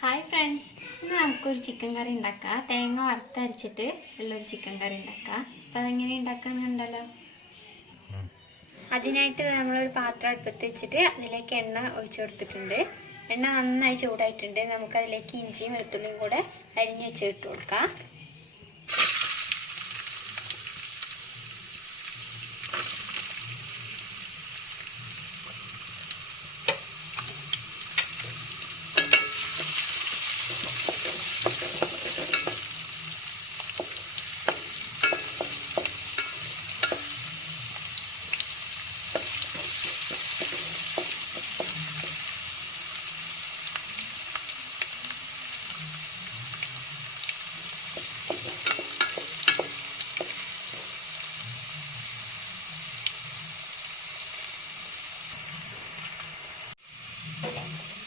Hi friends, ഇന്ന് നമുക്കൊരു chicken കറി ഉണ്ടാക്കാം. തേങ്ങ വറുത്തരച്ചിട്ട് ഉള്ളൊരു ചിക്കൻ കറി ഉണ്ടാക്കാം. അപ്പോൾ അതെങ്ങനെ ഉണ്ടാക്കാമെന്നുണ്ടല്ലോ. അതിനായിട്ട് നമ്മളൊരു പാത്രം അടുപ്പത്ത് വെച്ചിട്ട് അതിലേക്ക് എണ്ണ ഒഴിച്ചു കൊടുത്തിട്ടുണ്ട്. എണ്ണ നന്നായി ചൂടായിട്ടുണ്ട്. നമുക്കതിലേക്ക് ഇഞ്ചിയും വെളുത്തുള്ളിയും കൂടെ അരിഞ്ഞ് വെച്ചിട്ട് കൊടുക്കാം.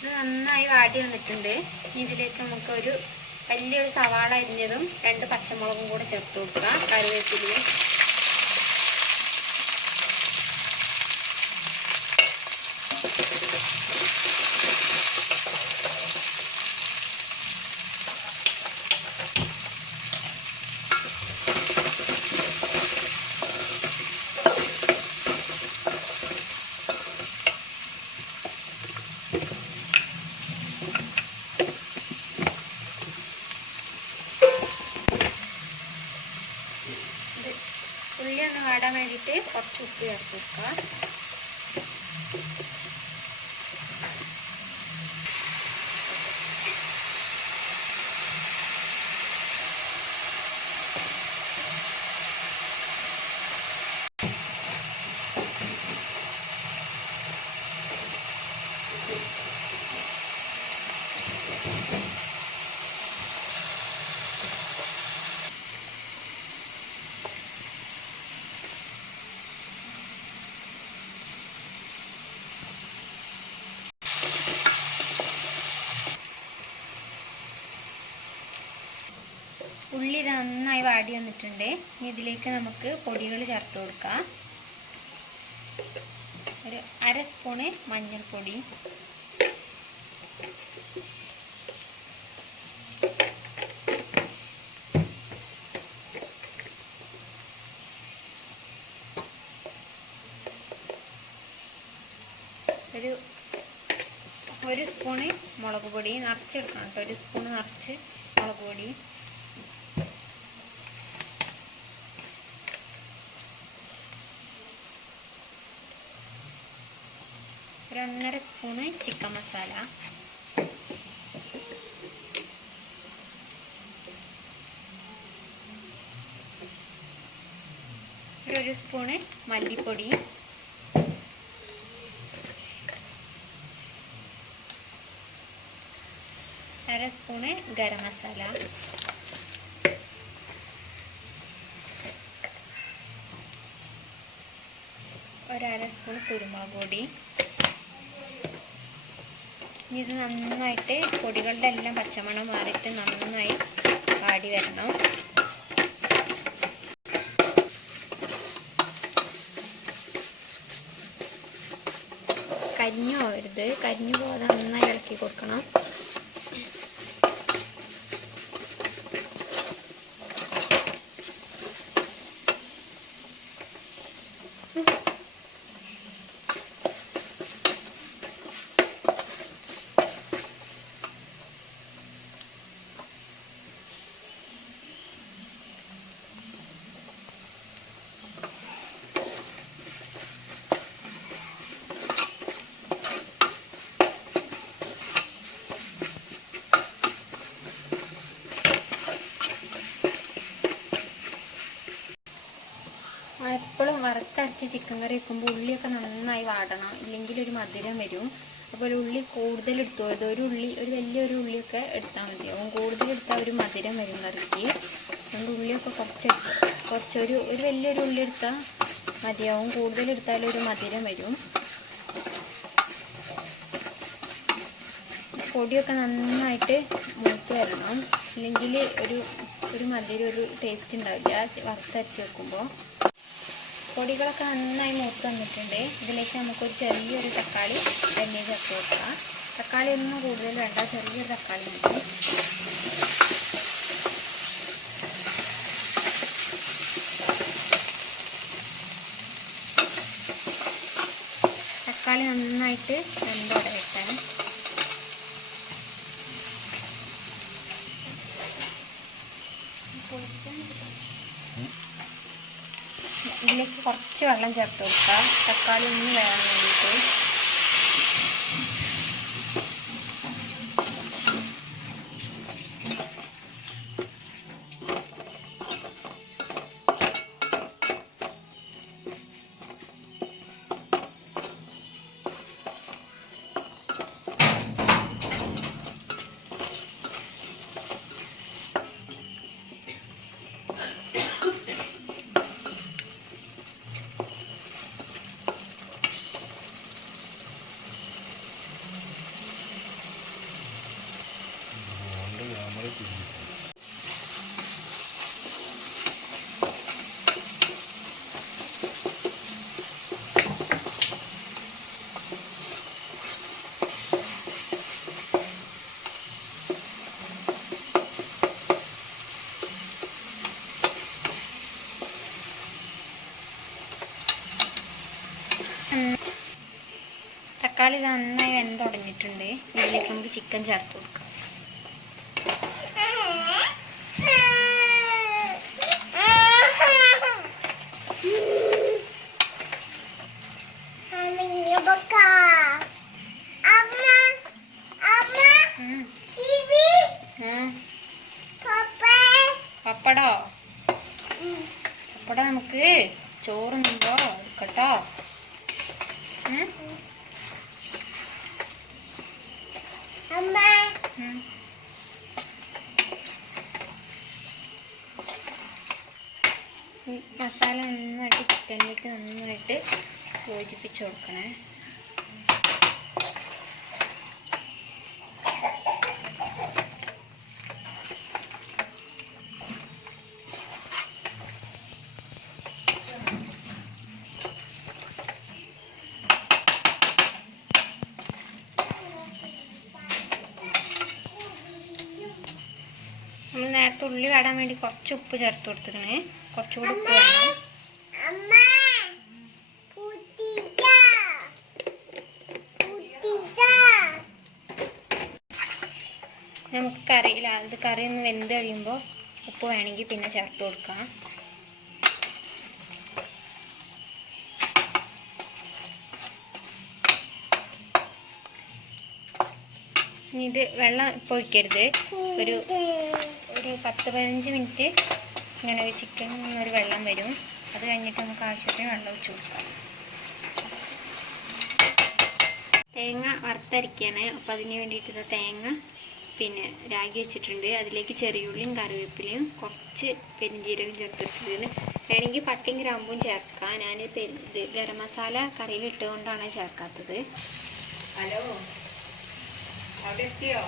ഇത് നന്നായി വാടി വന്നിട്ടുണ്ട്. ഇതിലേക്ക് നമുക്കൊരു വലിയൊരു സവാള അരിഞ്ഞതും 2 പച്ചമുളകും കൂടെ ചേർത്ത് കൊടുക്കുക. കറിവേപ്പിലയും ഉള്ളി ഒന്ന് വാടാൻ വേണ്ടിയിട്ട് കുറച്ച് ഉപ്പ് ചേർത്ത് കൊടുക്കുക. ഉള്ളി നന്നായി വാടി വന്നിട്ടുണ്ട്. ഇതിലേക്ക് നമുക്ക് പൊടികൾ ചേർത്ത് കൊടുക്കാം. ഒരു 1/2 സ്പൂണ് മഞ്ഞൾപ്പൊടി, ഒരു സ്പൂണ് മുളക് പൊടി നിറച്ചെടുക്കണം കേട്ടോ. 1 സ്പൂണ് നിറച്ച് മുളക് പൊടി, ഒരു 1.5 സ്പൂണ് ചിക്കൻ മസാല, ഒരു 1 സ്പൂണ് മല്ലിപ്പൊടി, 1/2 സ്പൂണ് ഗരം മസാല, ഒരു 1/2 സ്പൂണ് കുരുമുളക് പൊടി. ഇത് നന്നായിട്ട് പൊടികളുടെ എല്ലാം പച്ചമണം മാറിയിട്ട് നന്നായി വാടി വരണം. കരിഞ്ഞു പോകരുത്. കരിഞ്ഞു പോകാതെ നന്നായി ഇളക്കി കൊടുക്കണം. എപ്പോഴും വറുത്തരച്ച് ചിക്കൻ കറി വെക്കുമ്പോൾ ഉള്ളിയൊക്കെ നന്നായി വാടണം, ഇല്ലെങ്കിൽ ഒരു മധുരം വരും. അപ്പോൾ ഉള്ളി കൂടുതൽ എടുത്തു പോയത്, ഒരു വലിയൊരു ഉള്ളിയൊക്കെ എടുത്താൽ മതിയാവും. കൂടുതൽ എടുത്താൽ ഒരു മധുരം വരും കറിക്ക്. അതുകൊണ്ട് ഉള്ളിയൊക്കെ കുറച്ചൊരു വലിയൊരു ഉള്ളി എടുത്താൽ മതിയാവും. കൂടുതൽ എടുത്താലും ഒരു മധുരം വരും. പൊടിയൊക്കെ നന്നായിട്ട് മൂത്ത് വരണം, ഇല്ലെങ്കിൽ ഒരു മധുരം ഒരു ടേസ്റ്റ് ഉണ്ടാവില്ല വറുത്തരച്ച് വെക്കുമ്പോൾ. പൊടികളൊക്കെ നന്നായി മൂത്ത് വന്നിട്ടുണ്ട്. ഇതിലേക്ക് നമുക്കൊരു ചെറിയൊരു തക്കാളി എണ്ണയിൽ ചേർത്ത് കൊടുക്കാം. തക്കാളി ഒന്നും കൂടുതൽ വേണ്ട, ചെറിയൊരു തക്കാളി മതി. തക്കാളി നന്നായിട്ട് വെന്തോടട്ടെ. ഇതിലേക്ക് കുറച്ച് വെള്ളം ചേർത്ത് കൊടുക്കാം, തക്കാളി ഒന്ന് വേകാൻ വേണ്ടിയിട്ട്. തക്കാളി നന്നായി വെന്തുടഞ്ഞിട്ടുണ്ട്. ഇതിലേക്ക് നമുക്ക് ചിക്കൻ ചേർത്ത് കൊടുക്കാം. പപ്പടോ പപ്പടം നമുക്ക് ചോറുണ്ടോ എടുക്കട്ടോ. മസാല നന്നായിട്ട് ചിക്കനിലേക്ക് നന്നായിട്ട് യോജിപ്പിച്ച് കൊടുക്കണേ. നമ്മൾ നേരത്തെ ഉള്ളി വാടാൻ വേണ്ടി കുറച്ച് ഉപ്പ് ചേർത്ത് കൊടുത്തിക്കണേ. കുറച്ചുകൂടി ഉപ്പ് വേണം. നമുക്ക് കറിയില്ല, ഇത് കറി ഒന്ന് വെന്ത് കഴിയുമ്പോൾ ഉപ്പ് വേണമെങ്കിൽ പിന്നെ ചേർത്ത് കൊടുക്കാം. ഇനി ഇത് വെള്ളം ഇപ്പോൾ ഒഴിക്കരുത്. ഒരു 10-15 മിനിറ്റ് ഇങ്ങനെ ചിക്കൻ ഒരു വെള്ളം വരും. അത് കഴിഞ്ഞിട്ട് നമുക്ക് ആവശ്യത്തിന് വെള്ളം ഒഴിച്ച് കൊടുക്കാം. തേങ്ങ വറുത്തരിക്കുകയാണ്. അപ്പോൾ അതിന് വേണ്ടിയിട്ട് തേങ്ങ പിന്നെ രാഗി വെച്ചിട്ടുണ്ട്. അതിലേക്ക് ചെറിയുള്ളിയും കറിവേപ്പിലയും കുറച്ച് പെരിഞ്ചീരകം ചേർത്തിട്ടുണ്ട്. വേണമെങ്കിൽ പട്ടയും ഗ്രാമ്പും ചേർക്കാം. ഞാൻ ഇത് ഗരം മസാല കറിയിൽ ഇട്ടുകൊണ്ടാണ് ചേർക്കാത്തത്. ഹലോ, അവിടെ എത്തിയോ?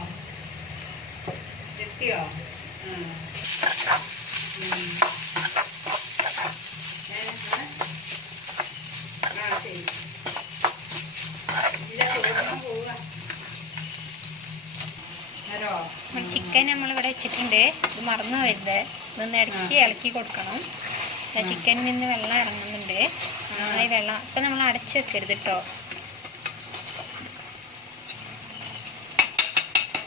ശരി. ചിക്കൻ നമ്മളിവിടെ വെച്ചിട്ടുണ്ട്. ഇത് മറന്നു പോയത്, ഇതൊന്ന് ഇടയ്ക്ക് ഇളക്കി കൊടുക്കണം. ചിക്കനിൽ നിന്ന് വെള്ളം ഇറങ്ങുന്നുണ്ട്. നന്നായി വെള്ളം അപ്പം നമ്മൾ അടച്ചു വെക്കരുത് കേട്ടോ.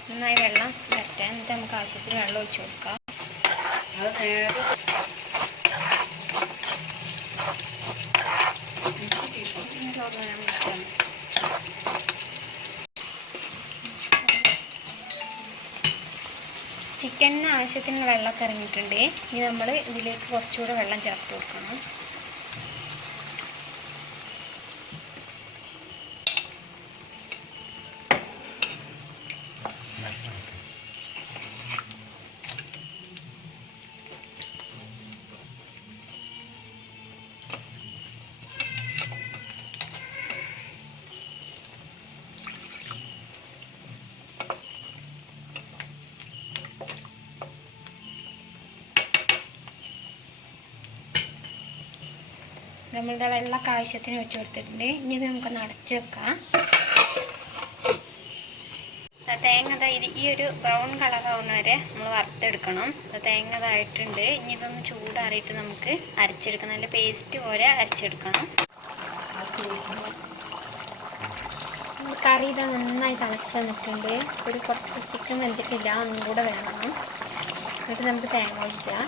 നന്നായി വെള്ളം വരട്ടെ. എന്നിട്ട് നമുക്ക് ആവശ്യത്തിന് വെള്ളം ഒഴിച്ചു കൊടുക്കാം. ചിക്കനിന് ആവശ്യത്തിന് വെള്ളമൊക്കെ ഇറങ്ങിയിട്ടുണ്ട്. ഇനി നമ്മൾ ഇതിലേക്ക് കുറച്ചുകൂടെ വെള്ളം ചേർത്ത് കൊടുക്കണം. നമ്മളുടെ വെള്ളമൊക്കെ ആവശ്യത്തിന് വെച്ച് കൊടുത്തിട്ടുണ്ട്. ഇനി ഇത് നമുക്കൊന്ന് അടച്ച് വെക്കാം. തേങ്ങ ഈ ഒരു ബ്രൗൺ കളറാവുന്ന വരെ നമ്മൾ വറുത്തെടുക്കണം. തേങ്ങ ഇതായിട്ടുണ്ട്. ഇനി ഇതൊന്ന് ചൂടാറിയിട്ട് നമുക്ക് അരച്ചെടുക്കണം. നല്ല പേസ്റ്റ് പോലെ അരച്ചെടുക്കണം. കറി ഇത് നന്നായി തിളച്ച് വന്നിട്ടുണ്ട്. ഒരു കുറച്ച് ചിക്കൻ വെന്തിട്ടില്ല, ഒന്നും കൂടെ വേണം. എന്നിട്ട് നമുക്ക് തേങ്ങ ഒഴിക്കാം.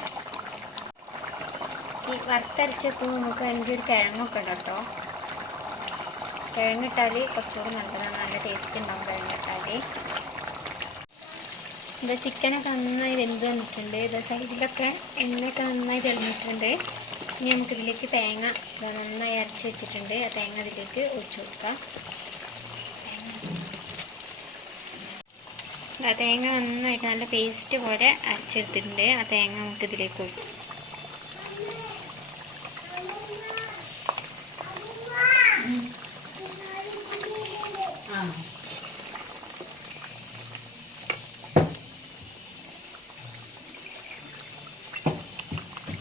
ഈ വറുത്തരച്ചപ്പോൾ നമുക്ക് വേണമെങ്കിൽ ഒരു കിഴങ്ങൊക്കെ ഉണ്ട് കേട്ടോ. കിഴങ്ങിട്ടാൽ കുറച്ചുകൂടി നല്ലതാണ്, നല്ല ടേസ്റ്റ് ഉണ്ടാവും കിഴങ്ങിട്ടാൽ. ഇത് ചിക്കനൊക്കെ നന്നായി വെന്ത് വന്നിട്ടുണ്ട്. ഇത് സൈഡിലൊക്കെ എണ്ണയൊക്കെ നന്നായി തെളിഞ്ഞിട്ടുണ്ട്. ഇനി നമുക്കിതിലേക്ക് തേങ്ങ നന്നായി അരച്ച് വെച്ചിട്ടുണ്ട്. ആ തേങ്ങ അതിലേക്ക് ഒഴിച്ചു കൊടുക്കാം. ആ തേങ്ങ നന്നായിട്ട് നല്ല പേസ്റ്റ് പോലെ അരച്ചെടുത്തിട്ടുണ്ട്. ആ തേങ്ങ നമുക്ക് ഇതിലേക്ക് ഒഴിക്കും.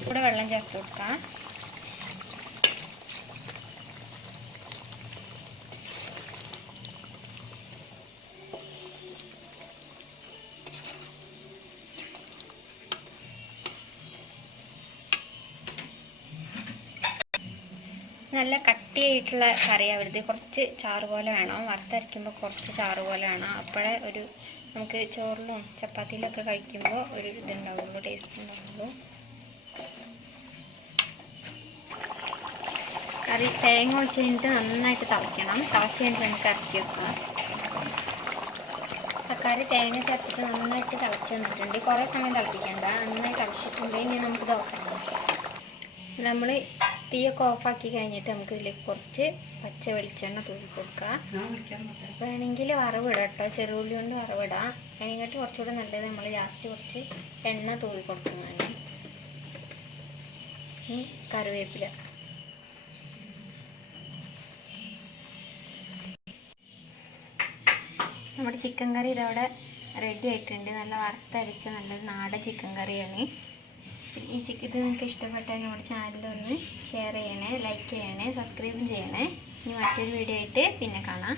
കൂടെ വെള്ളം ചേർത്ത് കൊടുക്കാം. നല്ല കട്ടിയായിട്ടുള്ള കറിയാവരുത്, കുറച്ച് ചാറ് പോലെ വേണം. വറുത്തരയ്ക്കുമ്പോൾ കുറച്ച് ചാറ് പോലെ വേണം. അപ്പോഴേ ഒരു നമുക്ക് ചോറിലും ചപ്പാത്തിയിലൊക്കെ കഴിക്കുമ്പോൾ ഒരു ഇതുണ്ടാവുള്ളൂ, ടേസ്റ്റ് ഉണ്ടാവുള്ളൂ. കറി തേങ്ങ ഒഴിച്ച് കഴിഞ്ഞിട്ട് നന്നായിട്ട് തിളയ്ക്കണം. തിളച്ച് കഴിഞ്ഞിട്ട് നമുക്ക് ഇറക്കി വെക്കണം. കറി തേങ്ങ ചേർത്തിട്ട് നന്നായിട്ട് തിളച്ച് വന്നിട്ടുണ്ട്. കുറേ സമയം തിളപ്പിക്കണ്ട, നന്നായി തിളച്ചിട്ടുണ്ട്. ഇനി നമുക്ക് നോക്കണം. നമ്മൾ തീയൊക്കെ ഓഫാക്കി കഴിഞ്ഞിട്ട് നമുക്ക് ഇതിലേക്ക് കുറച്ച് പച്ച വെളിച്ചെണ്ണ തൂക്കി കൊടുക്കാം. വേണമെങ്കിൽ വറവിടാം കേട്ടോ, ചെറുള്ളി കൊണ്ട് വറവിടാം. അതിനെക്കാട്ട് കുറച്ചുകൂടെ നല്ലത് നമ്മൾ ലാസ്റ്റ് കുറച്ച് എണ്ണ തൂക്കി കൊടുക്കുന്നതാണ്. ഇനി കറിവേപ്പില. നമ്മുടെ ചിക്കൻ കറി ഇതവിടെ റെഡി ആയിട്ടുണ്ട്. നല്ല വറുത്തരച്ച നല്ലൊരു നാടൻ ചിക്കൻ കറിയാണ്. ഇത് നിങ്ങൾക്ക് ഇഷ്ടപ്പെട്ടാൽ നമ്മുടെ ചാനലൊന്ന് ഷെയർ ചെയ്യണേ, ലൈക്ക് ചെയ്യണേ, സബ്സ്ക്രൈബും ചെയ്യണേ. ഇനി മറ്റൊരു വീഡിയോ ആയിട്ട് പിന്നെ കാണാം.